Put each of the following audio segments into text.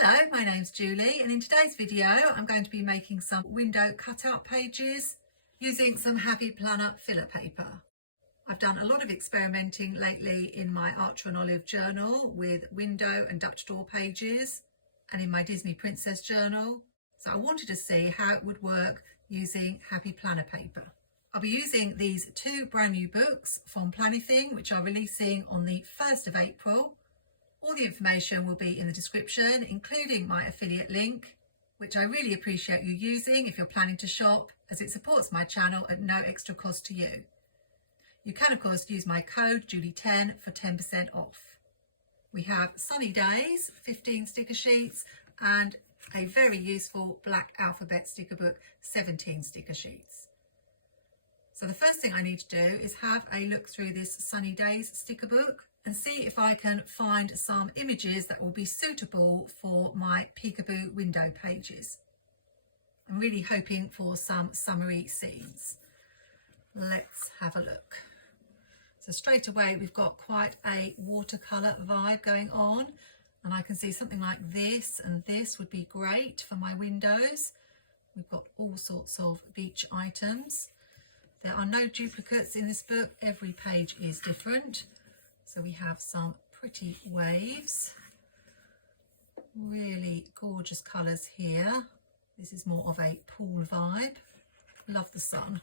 Hello, my name's Julie, and in today's video I'm going to be making some window cutout pages using some Happy Planner filler paper. I've done a lot of experimenting lately in my Archer and Olive journal with window and Dutch door pages and in my Disney Princess journal, so I wanted to see how it would work using Happy Planner paper. I'll be using these two brand new books from Planything, which are releasing on the 1st of April. All the information will be in the description, including my affiliate link, which I really appreciate you using if you're planning to shop, as it supports my channel at no extra cost to you. You can of course use my code Julie10 for 10% off. We have Sunny Days, 15 sticker sheets, and a very useful black alphabet sticker book, 17 sticker sheets. So the first thing I need to do is have a look through this Sunny Days sticker book and see if I can find some images that will be suitable for my peekaboo window pages. I'm really hoping for some summery scenes. Let's have a look. So straight away we've got quite a watercolour vibe going on, and I can see something like this and this would be great for my windows. We've got all sorts of beach items. There are no duplicates in this book, every page is different. So we have some pretty waves, really gorgeous colours here. This is more of a pool vibe, love the sun.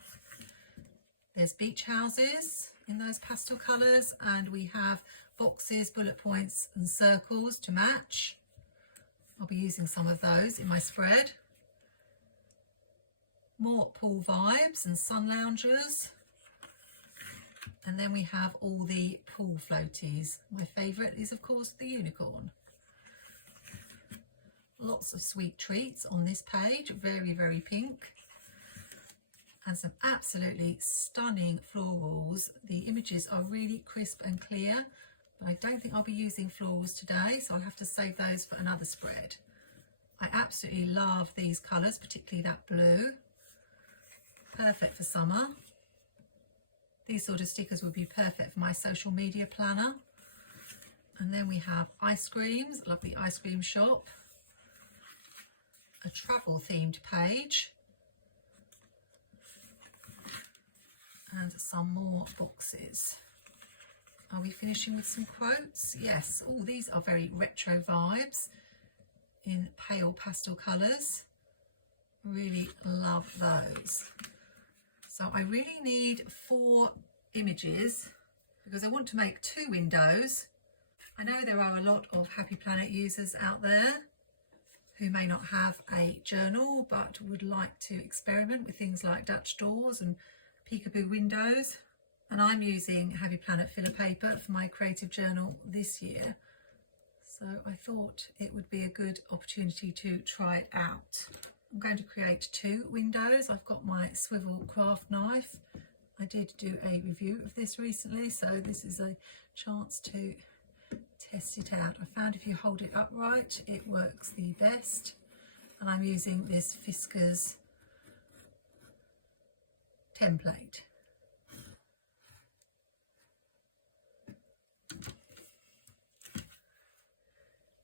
There's beach houses in those pastel colours, and we have boxes, bullet points and circles to match. I'll be using some of those in my spread. More pool vibes and sun loungers. And then we have all the pool floaties. My favourite is of course the unicorn. Lots of sweet treats on this page, very pink. And some absolutely stunning florals. The images are really crisp and clear, but I don't think I'll be using florals today, so I'll have to save those for another spread. I absolutely love these colours, particularly that blue. Perfect for summer. These sort of stickers would be perfect for my social media planner. And then we have ice creams, lovely ice cream shop. A travel themed page. And some more boxes. Are we finishing with some quotes? Yes. Oh, these are very retro vibes in pale pastel colours. Really love those. So I really need 4 images because I want to make 2 windows. I know there are a lot of Happy Planner users out there who may not have a journal but would like to experiment with things like Dutch doors and peekaboo windows. And I'm using Happy Planner filler paper for my creative journal this year. So I thought it would be a good opportunity to try it out. I'm going to create 2 windows. I've got my swivel craft knife. I did do a review of this recently, so this is a chance to test it out. I found if you hold it upright, it works the best. And I'm using this Fiskars template.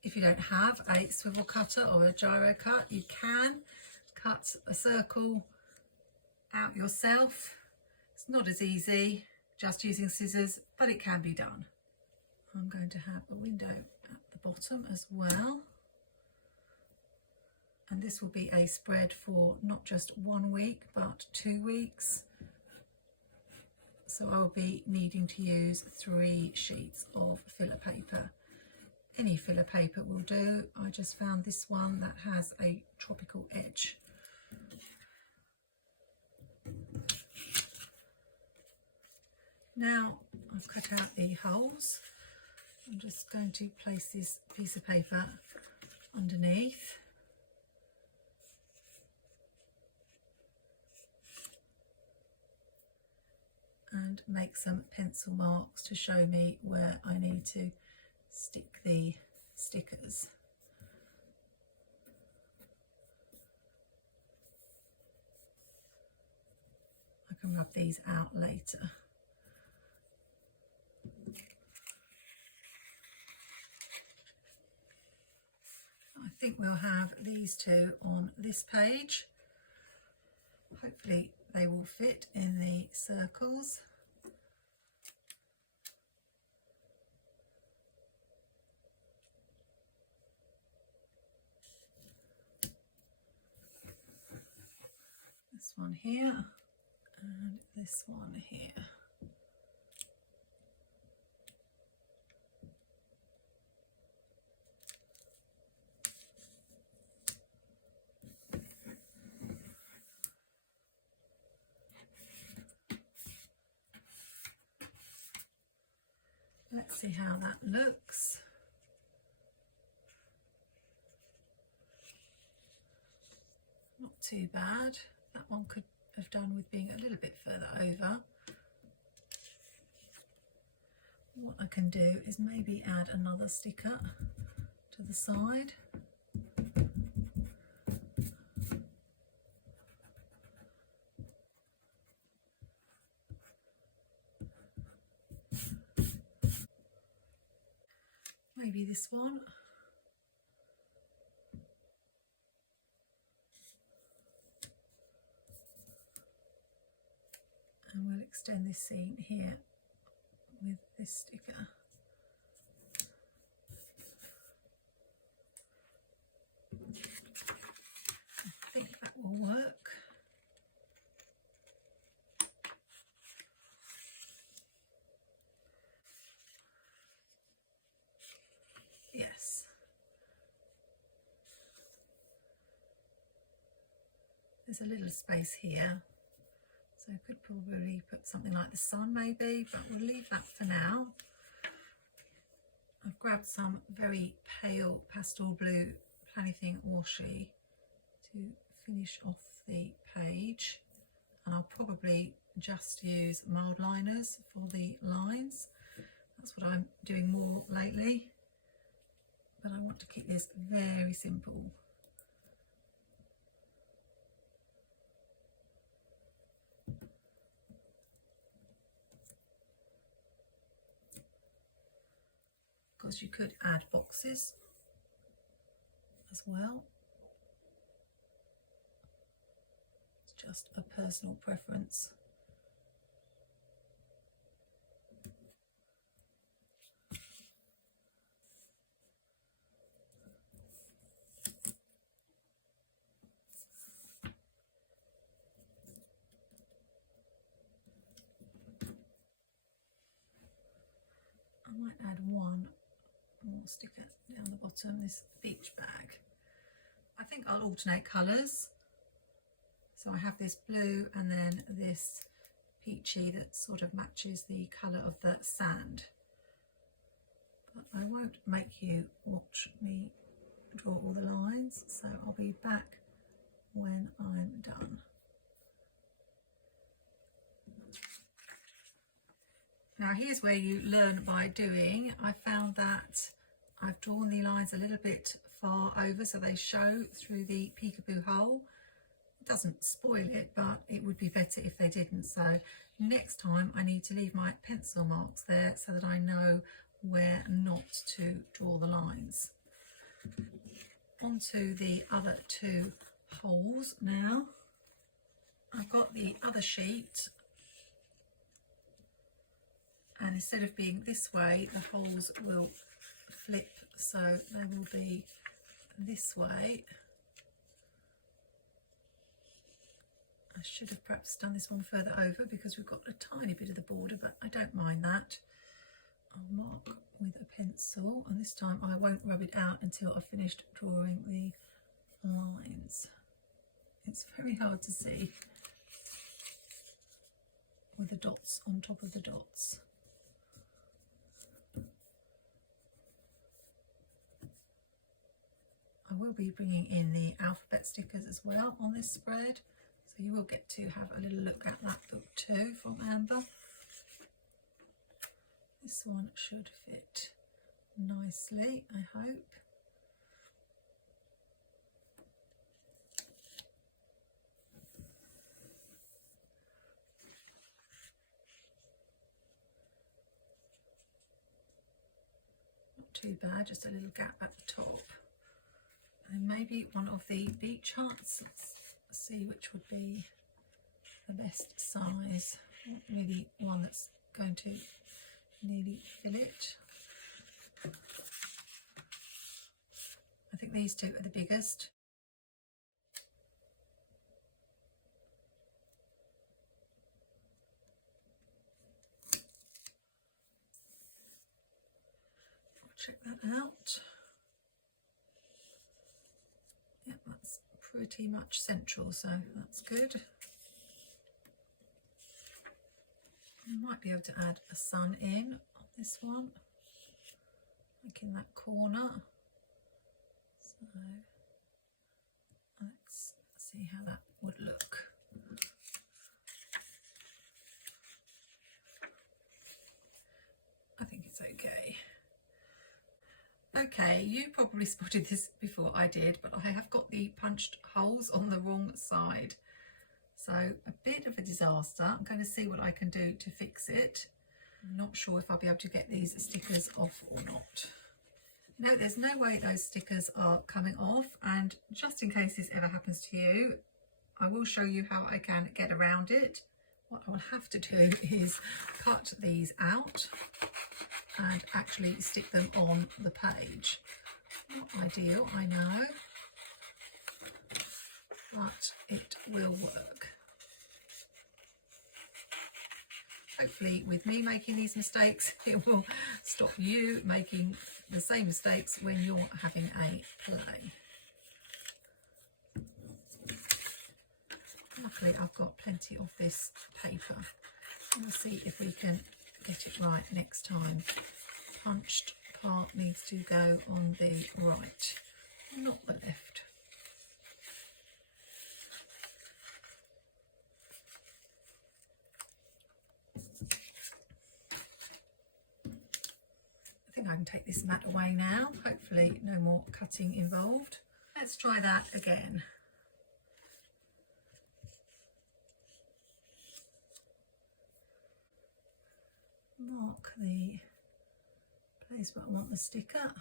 If you don't have a swivel cutter or a gyro cut, you can cut a circle out yourself. It's not as easy just using scissors, but it can be done. I'm going to have a window at the bottom as well. And this will be a spread for not just 1 week, but 2 weeks. So I'll be needing to use 3 sheets of filler paper. Any filler paper will do. I just found this one that has a tropical edge. Now I've cut out the holes. I'm just going to place this piece of paper underneath. And make some pencil marks to show me where I need to stick the stickers. I can rub these out later. think we'll have these two on this page. Hopefully they will fit in the circles. This one here and this one here. Let's see how that looks. Not too bad. That one could have done with being a little bit further over. What I can do is maybe add another sticker to the side. Maybe this one. And we'll extend this seam here with this sticker. I think that will work. Yes. There's a little space here, so I could probably put something like the sun maybe, but we'll leave that for now. I've grabbed some very pale pastel blue Planything washi to finish off the page, and I'll probably just use mild liners for the lines. That's what I'm doing more lately, but I want to keep this very simple. Of course, you could add boxes as well. It's just a personal preference. I might add one more sticker down the bottom, this beach bag. I think I'll alternate colours. So I have this blue and then this peachy that sort of matches the colour of the sand. But I won't make you watch me draw all the lines, so I'll be back when I'm done. Now here's where you learn by doing. I found that I've drawn the lines a little bit far over so they show through the peekaboo hole. It doesn't spoil it, but it would be better if they didn't. So next time I need to leave my pencil marks there so that I know where not to draw the lines. Onto the other two holes now. I've got the other sheet, and instead of being this way, the holes will flip, so they will be this way. I should have perhaps done this one further over because we've got a tiny bit of the border, but I don't mind that. I'll mark with a pencil, and this time I won't rub it out until I've finished drawing the lines. It's very hard to see with the dots on top of the dots. I will be bringing in the alphabet stickers as well on this spread, so you will get to have a little look at that book too from Amber. This one should fit nicely, I hope. Not too bad, just a little gap at the top. And maybe one of the beach huts. Let's see which would be the best size. Not really one that's going to nearly fill it. I think these two are the biggest. Check that out. Yeah, that's pretty much central, so that's good. I might be able to add a sun in on this one, like in that corner. So let's see how that would look. I think it's okay. Okay, you probably spotted this before I did, but I have got the punched holes on the wrong side. So a bit of a disaster. I'm going to see what I can do to fix it. I'm not sure if I'll be able to get these stickers off or not. No, there's no way those stickers are coming off, and just in case this ever happens to you, I will show you how I can get around it. What I will have to do is cut these out and actually stick them on the page. Not ideal, I know, but it will work. Hopefully with me making these mistakes, it will stop you making the same mistakes when you're having a play. Luckily I've got plenty of this paper. We'll see if we can get it right next time. Punched part needs to go on the right, not the left. I think I can take this mat away now. Hopefully no more cutting involved. Let's try that again. Mark the place where I want the sticker.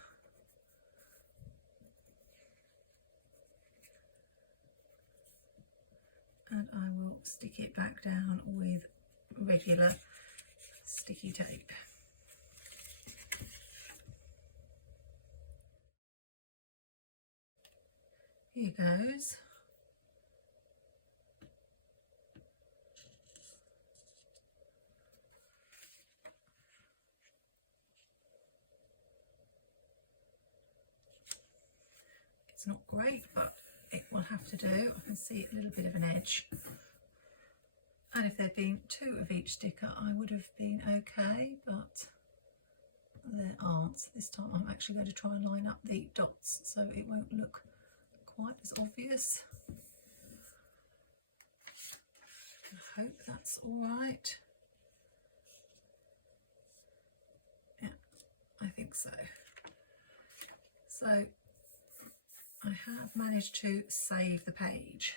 And I will stick it back down with regular sticky tape. Here goes. It's not great, but it will have to do. I can see a little bit of an edge. And if there'd been two of each sticker, I would have been okay, but there aren't. This time I'm actually going to try and line up the dots so it won't look quite as obvious. I hope that's all right. Yeah, I think so. So I have managed to save the page.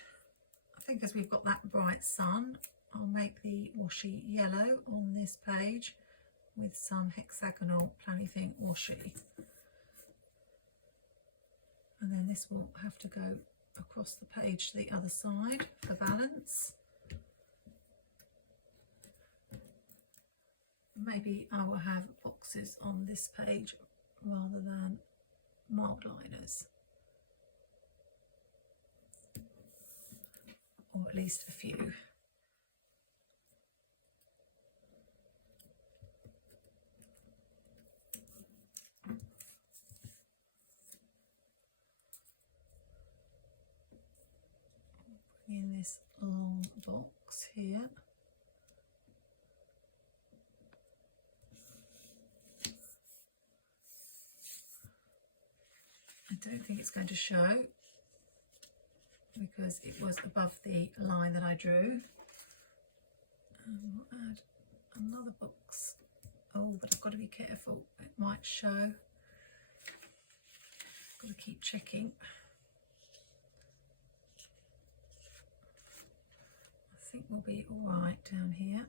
I think as we've got that bright sun, I'll make the washi yellow on this page with some hexagonal Planything washi. And then this will have to go across the page to the other side for balance. Maybe I will have boxes on this page rather than marked liners. Or at least a few. Bring in this long box here. I don't think it's going to show because it was above the line that I drew. And we'll add another box. Oh, but I've got to be careful. It might show. Got to keep checking. I think we'll be all right down here.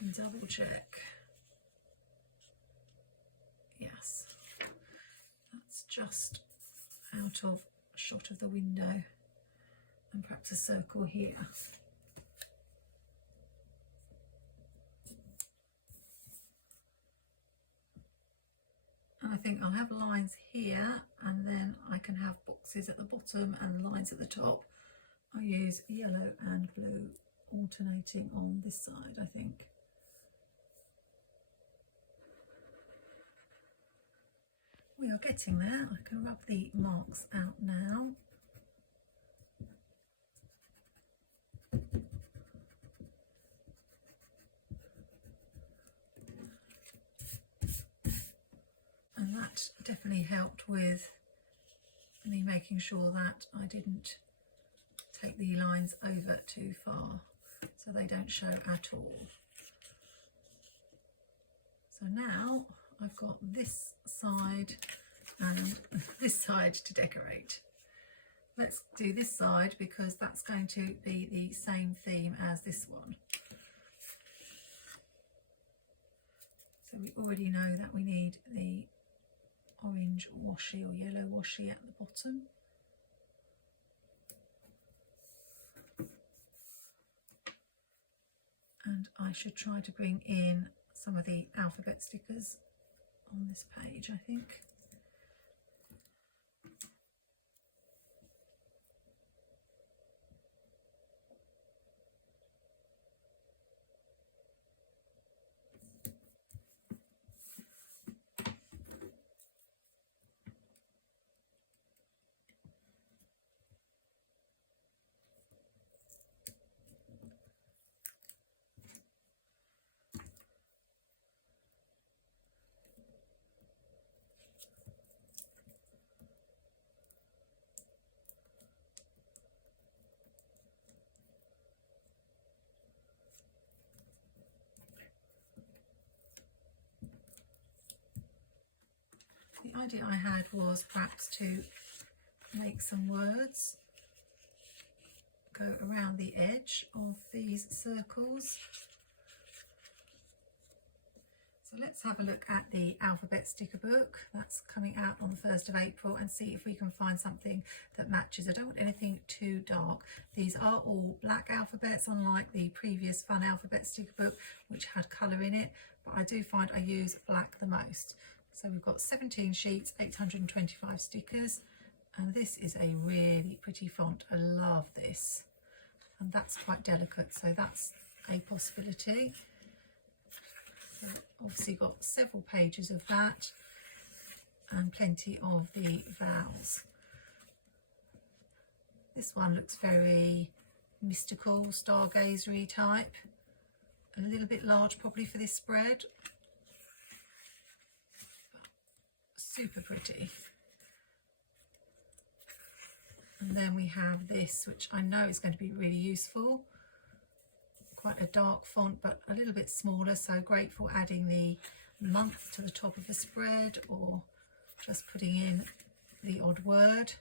And double check. Yes, that's just out of a shot of the window, and perhaps a circle here. And I think I'll have lines here, and then I can have boxes at the bottom and lines at the top. I use yellow and blue alternating on this side, I think. We are getting there. I can rub the marks out now. And that definitely helped with me making sure that I didn't take the lines over too far, so they don't show at all. So now I've got this side and this side to decorate. Let's do this side because that's going to be the same theme as this one. So we already know that we need the orange washi or yellow washi at the bottom. And I should try to bring in some of the alphabet stickers on this page, I think. The idea I had was perhaps to make some words go around the edge of these circles. So let's have a look at the alphabet sticker book that's coming out on the 1st of April and see if we can find something that matches. I don't want anything too dark. These are all black alphabets, unlike the previous fun alphabet sticker book which had colour in it, but I do find I use black the most. So we've got 17 sheets, 825 stickers, and this is a really pretty font. I love this, and that's quite delicate, so that's a possibility. So obviously got several pages of that and plenty of the vowels. This one looks very mystical, stargazery type, a little bit large probably for this spread. Super pretty. And then we have this, which I know is going to be really useful. Quite a dark font, but a little bit smaller, so great for adding the month to the top of a spread or just putting in the odd word.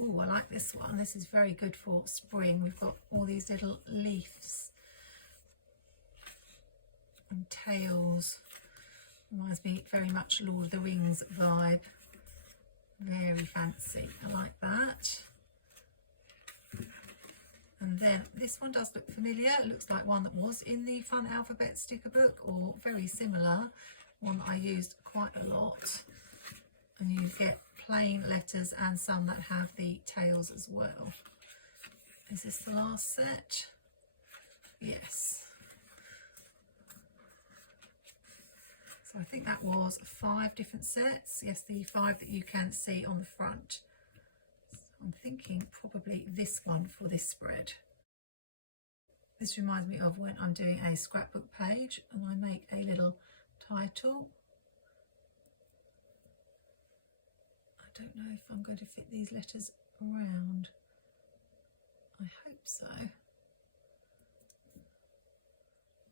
Oh, I like this one. This is very good for spring. We've got all these little leaves and tails. Reminds me very much Lord of the Rings vibe. Very fancy. I like that. And then this one does look familiar. It looks like one that was in the Fun Alphabet sticker book, or very similar. One that I used quite a lot. And you get plain letters and some that have the tails as well. Is this the last set? Yes. So I think that was 5 different sets. Yes, the 5 that you can see on the front. So I'm thinking probably this one for this spread. This reminds me of when I'm doing a scrapbook page and I make a little title. I don't know if I'm going to fit these letters around. I hope so.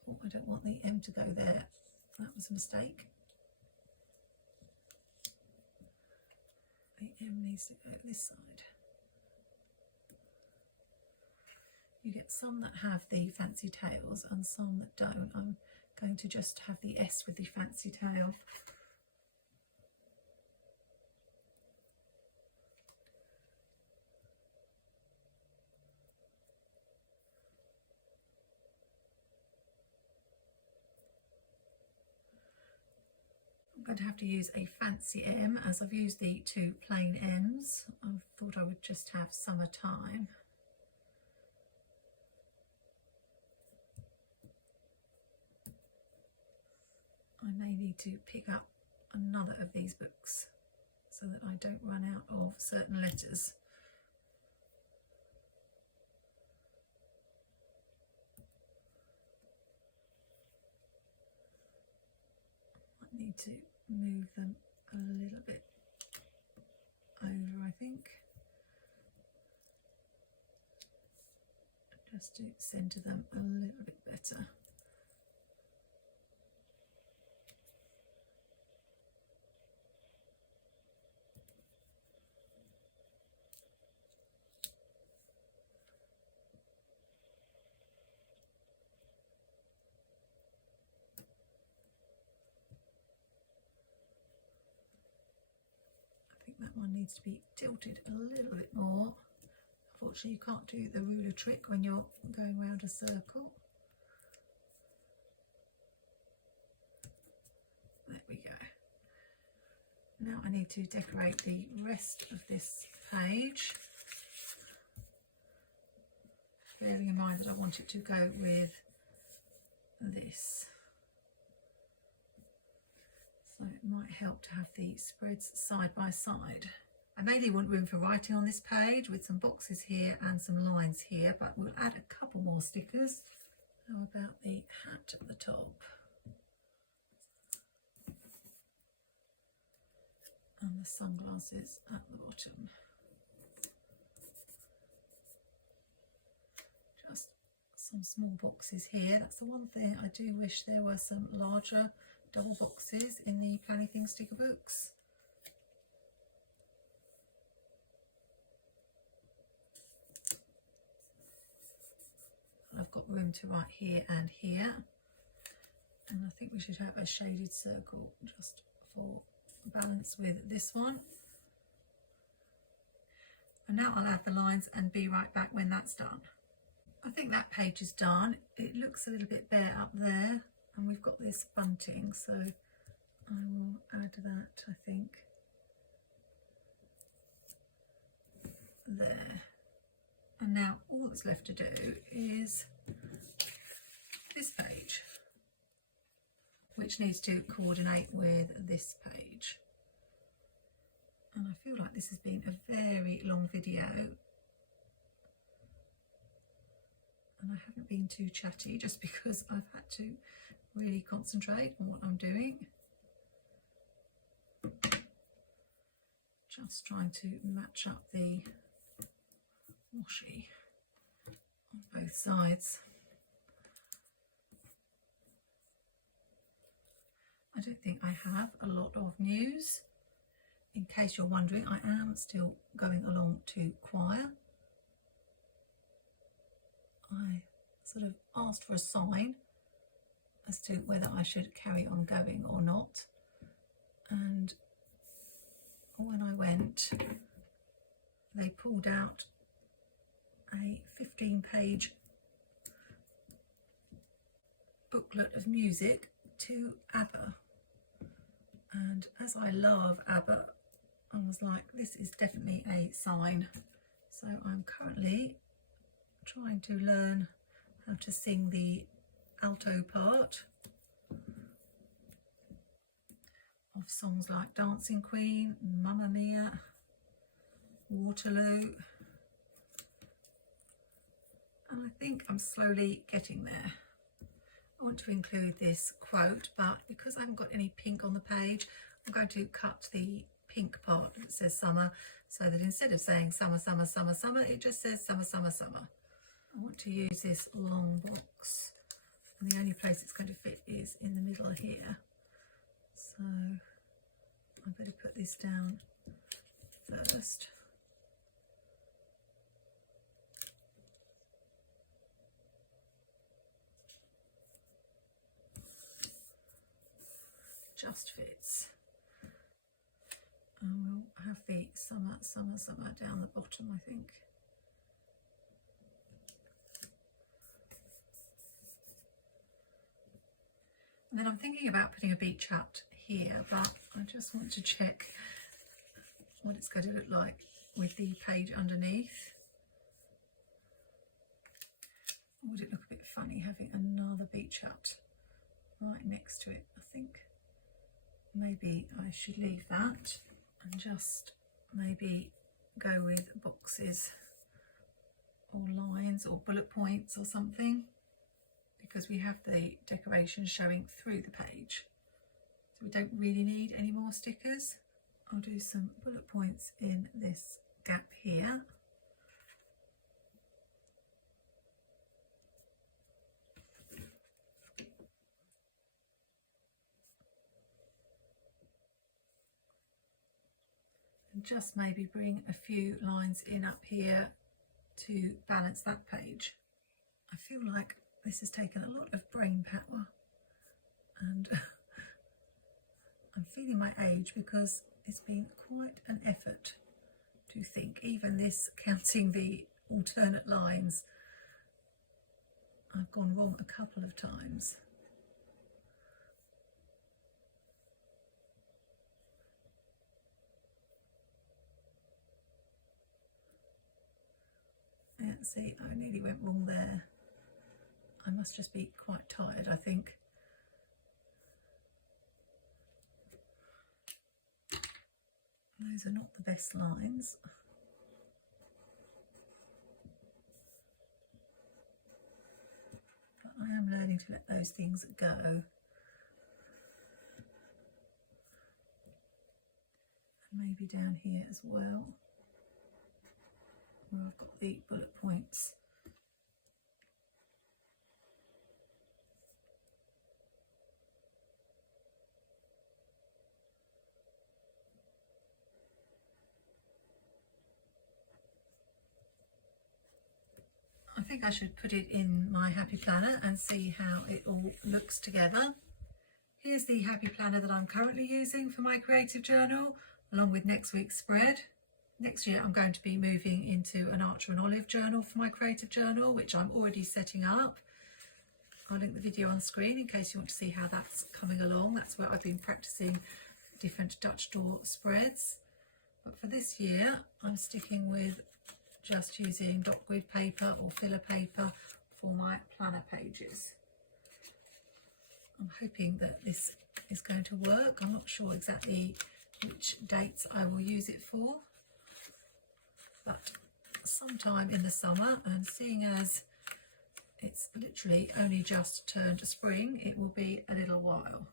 Oh, I don't want the M to go there. That was a mistake. The M needs to go this side. You get some that have the fancy tails and some that don't. I'm going to just have the S with the fancy tail. I'm going to have to use a fancy M, as I've used the two plain M's. I thought I would just have summertime. I may need to pick up another of these books so that I don't run out of certain letters. I need to move them a little bit over, I think, just to centre them a little bit better. That one needs to be tilted a little bit more. Unfortunately, you can't do the ruler trick when you're going round a circle. There we go. Now I need to decorate the rest of this page, bearing in mind that I want it to go with this. So it might help to have the spreads side by side. I mainly want room for writing on this page with some boxes here and some lines here, but we'll add a couple more stickers. How about the hat at the top? And the sunglasses at the bottom. Just some small boxes here. That's the one thing I do wish there were some larger double boxes in the Planything sticker books. I've got room to write here and here, and I think we should have a shaded circle just for balance with this one. And now I'll add the lines and be right back when that's done. I think that page is done. It looks a little bit bare up there, and we've got this bunting, so I will add that, I think, there. And now all that's left to do is this page, which needs to coordinate with this page. And I feel like this has been a very long video, and I haven't been too chatty just because I've had to really concentrate on what I'm doing. Just trying to match up the washi on both sides. I don't think I have a lot of news. In case you're wondering, I am still going along to choir. I sort of asked for a sign as to whether I should carry on going or not, and when I went, they pulled out a 15-page booklet of music to ABBA, and as I love ABBA, I was like, this is definitely a sign. So I'm currently trying to learn how to sing the alto part of songs like Dancing Queen, Mamma Mia, Waterloo, and I think I'm slowly getting there. I want to include this quote, but because I haven't got any pink on the page, I'm going to cut the pink part that says summer, so that instead of saying summer, summer, summer, summer, it just says summer, summer, summer. I want to use this long box, and the only place it's going to fit is in the middle here. So I'm going to put this down first. just fits. And we'll have the summer down the bottom, I think. And then I'm thinking about putting a beach hut here, but I just want to check what it's going to look like with the page underneath. Would it look a bit funny having another beach hut right next to it? I think maybe I should leave that and just maybe go with boxes or lines or bullet points or something, because we have the decoration showing through the page, so we don't really need any more stickers. I'll do some bullet points in this gap here. And just maybe bring a few lines in up here to balance that page. I feel like this has taken a lot of brain power, and I'm feeling my age because it's been quite an effort to think. Even this, counting the alternate lines, I've gone wrong a couple of times. Yeah, see, I nearly went wrong there. I must just be quite tired, I think. Those are not the best lines. But I am learning to let those things go. And maybe down here as well, where I've got the bullet points. I think I should put it in my Happy Planner and see how it all looks together. Here's the Happy Planner that I'm currently using for my creative journal, along with next week's spread. Next year I'm going to be moving into an Archer and Olive journal for my creative journal, which I'm already setting up. I'll link the video on screen in case you want to see how that's coming along. That's where I've been practicing different Dutch door spreads. But for this year I'm sticking with just using dot grid paper or filler paper for my planner pages. I'm hoping that this is going to work. I'm not sure exactly which dates I will use it for, but sometime in the summer, and seeing as it's literally only just turned spring, it will be a little while.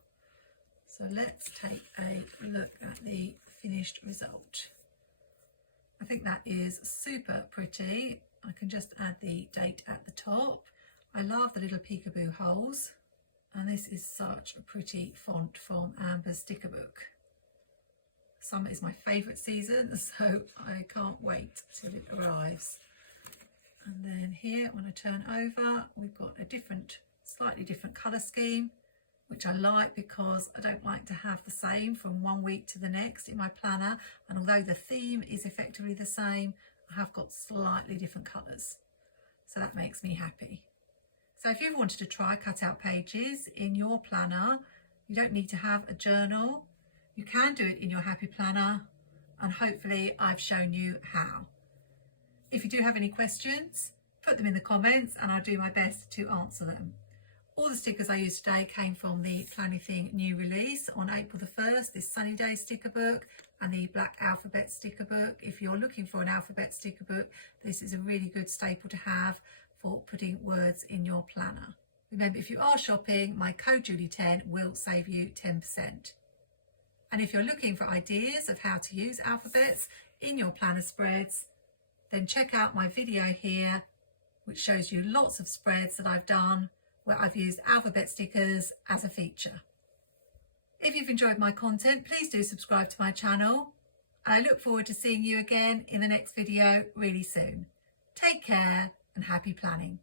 So let's take a look at the finished result. I think that is super pretty. I can just add the date at the top. I love the little peekaboo holes, and this is such a pretty font from Amber's sticker book. Summer is my favourite season, so I can't wait till it arrives. And then here, when I turn over, we've got a slightly different colour scheme, which I like because I don't like to have the same from one week to the next in my planner. And although the theme is effectively the same, I have got slightly different colours. So that makes me happy. So if you've wanted to try cutout pages in your planner, you don't need to have a journal. You can do it in your Happy Planner, and hopefully I've shown you how. If you do have any questions, put them in the comments and I'll do my best to answer them. All the stickers I used today came from the Planything new release on April the 1st, this Sunny Day sticker book and the Black Alphabet sticker book. If you're looking for an alphabet sticker book, this is a really good staple to have for putting words in your planner. Remember, if you are shopping, my code Julie10 will save you 10%. And if you're looking for ideas of how to use alphabets in your planner spreads, then check out my video here, which shows you lots of spreads that I've done where I've used alphabet stickers as a feature. If you've enjoyed my content, please do subscribe to my channel, and I look forward to seeing you again in the next video really soon. Take care and happy planning.